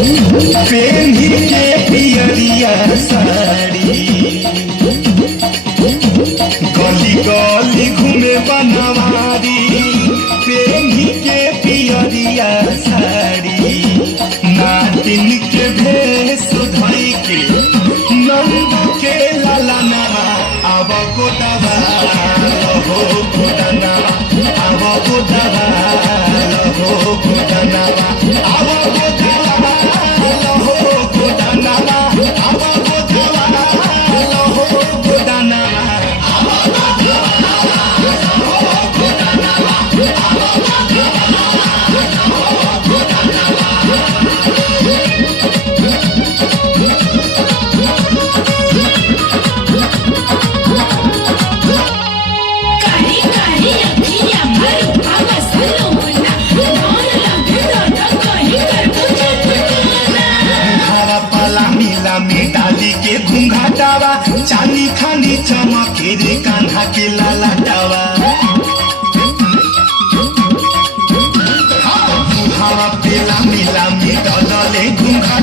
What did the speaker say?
पेन्ही के पियरिया साड़ी गली गली घूमे बनवारी पेन्ही के पियरिया साड़ी नातिन के भेष धई के नंद के ललना अब गोदवा हो गोदना अब गोदवा हो गोदना अब गोदवा हो गोदना अब गोदवा हो गोदना डाली के घूंघाटावा चांदी खानी चमके रे कान्हा के लालाटावा बुढ़ावा पेला मिला में डलले घूंघा